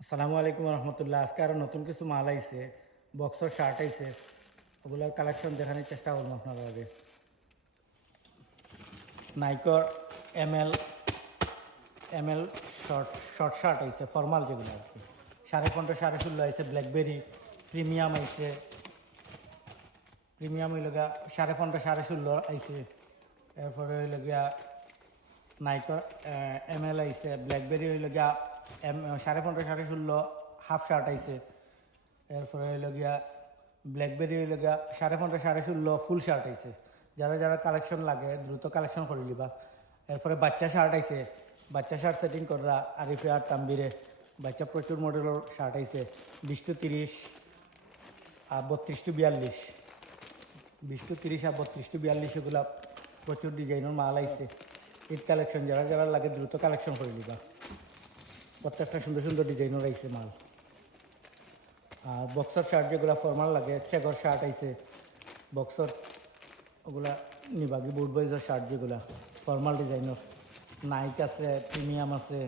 আসসালামু আলাইকুম রহমতুল্লাহ। আজকে আরও নতুন কিছু মাল আইছে, বক্সর শার্ট আইছে, ওগুলোর কালেকশন দেখানোর চেষ্টা করবো আপনার আগে। নাইকর ML ML short short shirt আইছে, ফর্মাল যেগুলো আর কি। 15.5 16.5 আইছে। ব্ল্যাকবেরি প্রিমিয়াম আইছে, প্রিমিয়াম হইল গিয়া 15.5 16.5 আইছে। এরপরে হইল গিয়া নাইকর এমএল আইছে। ব্ল্যাকবেরি হইল গিয়া 15.5 16.5 হাফ শার্ট আইছে। এরপরে হইল গিয়া ব্ল্যাকবেরি হইল গিয়া 15.5 16.5 ফুল শার্ট আইছে। যারা যারা কালেকশন লাগে দ্রুত কালেকশন করে লিবা। এরপরে বাচ্চা শার্ট আইছে, বাচ্চা শার্ট সেটিং করা আরিফে আর তাম্বিরে। বাচ্চা প্রচুর মডেলের শার্ট আইছে, 20 to 30 R 32 to 42, 20 to 30 R 32 to 42 এগুলা প্রচুর ডিজাইনের মাল আইছে। ঈদ কালেকশন যারা যারা লাগে দ্রুত কালেকশন করে নিবা। প্রত্যেকটা সুন্দর সুন্দর ডিজাইনের আইছে মাল। আর বক্সর শার্ট যেগুলো ফর্মাল লাগে, চেগর শার্ট আইছে বক্সর, ওগুলা নিবাগি বুট বয়েজের শার্ট যেগুলা ফর্মাল ডিজাইনের। নাইক আছে, প্রিমিয়াম আছে,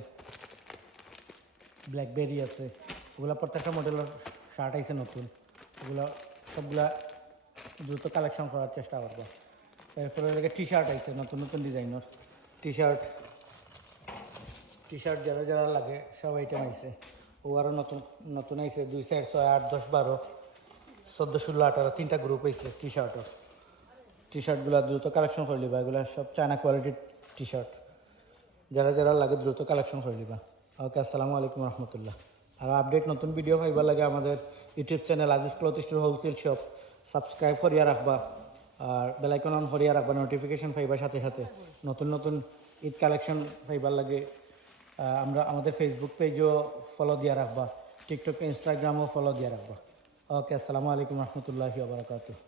ব্ল্যাকবেরি আছে, ওগুলা প্রত্যেকটা মডেলের শার্ট আইছে নতুন। ওগুলা সবগুলা দ্রুত কালেকশন করার চেষ্টা করবো। এরপরে লাগে টি শার্ট আইছে নতুন নতুন ডিজাইনের। টি শার্ট যারা যারা লাগে সব আইটেম আইছে। ও আরও নতুন নতুন আইছে, 2 4 6 8 10 12 14 16 18 তিনটা গ্রুপ আইছে টি শার্টের। টি শার্টগুলো দ্রুত কালেকশন করে লিবা। এগুলো সব চায়না কোয়ালিটির টি শার্ট, যারা যারা লাগে দ্রুত কালেকশন করে লিবা। ওকে, আসসালামু আলাইকুম রহমতুল্লাহ। আর আপডেট নতুন ভিডিও পাইবার লাগে আমাদের YouTube channel Aziz cloth store wholesale shop subscribe করিয়া রাখবা, আর বেলাইকন অন করিয়া রাখবা, নোটিফিকেশন পাইবার সাথে সাথে নতুন নতুন ঈদ কালেকশন পাইবার লাগে। আমরা আমাদের ফেসবুক পেজও ফলো দিয়া রাখবা, টিকটক ইনস্টাগ্রামও ফলো দিয়া রাখবা। ওকে, আসসালামু আলাইকুম রহমতুল্লাহি ওয়া বারাকাতুহু।